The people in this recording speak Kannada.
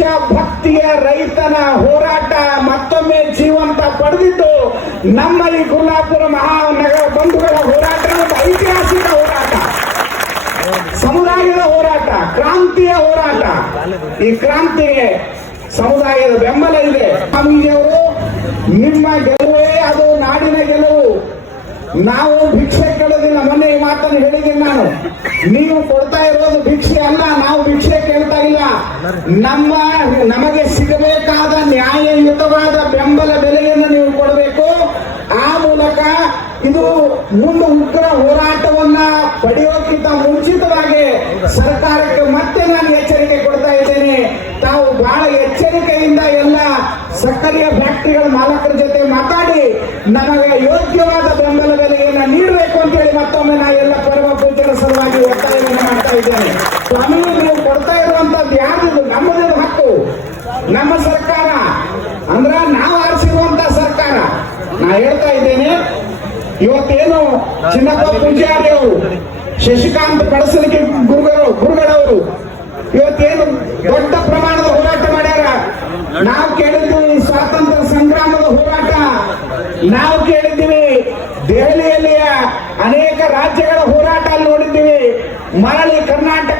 ದೇಶಭಕ್ತಿಯ ರೈತನ ಹೋರಾಟ ಮತ್ತೊಮ್ಮೆ ಜೀವಂತ ಪಡೆದಿದ್ದು ನಮ್ಮ ಈ ಗುರುಲಾಪುರ ಮಹಾನಗರ ಬಂಧುಗಳ ಹೋರಾಟ ಒಂದು ಐತಿಹಾಸಿಕ ಹೋರಾಟ, ಸಮುದಾಯದ ಹೋರಾಟ, ಕ್ರಾಂತಿಯ ಹೋರಾಟ. ಈ ಕ್ರಾಂತಿಗೆ ಸಮುದಾಯದ ಬೆಂಬಲ ಇದೆ. ಸ್ವಾಮೀಜಿಯವರು, ನಿಮ್ಮ ಗೆಲುವೇ ಅದು ನಾಡಿನ ಗೆಲುವು. ನಾವು ಭಿಕ್ಷೆ ಕೇಳೋದಿಲ್ಲ. ಮೊನ್ನೆ ಈ ಮಾತನ್ನು ಹೇಳಿದ್ದೀನಿ ನಾನು. ನೀವು ಕೊಡ್ತಾ ಇರೋದು ಭಿಕ್ಷೆ ಅಲ್ಲ, ನಾವು ಭಿಕ್ಷೆ ಕೇಳ್ತಾ ಇಲ್ಲ. ನಮಗೆ ಸಿಗಬೇಕಾದ ನ್ಯಾಯಯುತವಾದ ಬೆಂಬಲ ಬೆಲೆಯನ್ನು ನೀವು ಕೊಡಬೇಕು. ಆ ಮೂಲಕ ಇದು ಮುಂದೆ ಉಗ್ರ ಹೋರಾಟವನ್ನ ಪಡೆಯೋಕ್ಕಿಂತ ಮುಂಚಿತವಾಗಿ ಸರ್ಕಾರಕ್ಕೆ ಮತ್ತೆ ನಾನು ಎಚ್ಚರಿಕೆ ಕೊಡ್ತಾ ಇದ್ದೇನೆ. ತಾವು ಬಹಳ ಎಚ್ಚರಿಕೆಯಿಂದ ಎಲ್ಲ ಸಕ್ಕರೆಯ ಫ್ಯಾಕ್ಟರಿಗಳ ಮಾಲಕರ ಜೊತೆ ಮಾತಾಡಿ ನಮಗೆ ಯೋಗ್ಯವಾದ ಬೆಂಬಲ ಬೆಲೆಯನ್ನು ನೀಡಬೇಕು ಅಂತ ಹೇಳಿ ಮತ್ತೊಮ್ಮೆ ನಾ ಎಲ್ಲ ಪರಮ ಪೂಜ್ಯರ ಸಲುವಾಗಿ ಒತ್ತಾಯವನ್ನು ಮಾಡ್ತಾ ಇದ್ದೇನೆ. ಸ್ವಾಮಿ, ನೀವು ಕೊಡ್ತಾ ಇರುವಂತದ್ದು ಯಾವುದು? ನಮ್ಮದೇ ಹಕ್ಕು, ನಮ್ಮ ಸರ್ಕಾರ ಅಂದ್ರ ನಾವು ಆರಿಸಿರುವಂತ ಸರ್ಕಾರ. ನಾ ಹೇಳ್ತಾ ಇದ್ದೇನೆ, ಇವತ್ತೇನು ಚಿನ್ನಪ್ಪ ಪೂಜಾರಿ ಅವರು, ಶಶಿಕಾಂತ್ ಪಡಸಲಿಕೆ ಗುರುಗಳವರು ಇವತ್ತೇನು ದೊಡ್ಡ ಪ್ರಮಾಣದ ಹೋರಾಟ ಮಾಡ್ಯಾರ. ನಾವು ಕೇಳಿದ್ದೀವಿ ಸ್ವಾತಂತ್ರ್ಯ ಸಂಗ್ರಾಮದ ಹೋರಾಟ, ನಾವು ಕೇಳಿದ್ದೀವಿ ದೆಹಲಿಯಲ್ಲಿಯ ಅನೇಕ ರಾಜ್ಯಗಳ ಹೋರಾಟ ನೋಡಿದ್ದೀವಿ. ಮರಳಿ ಕರ್ನಾಟಕ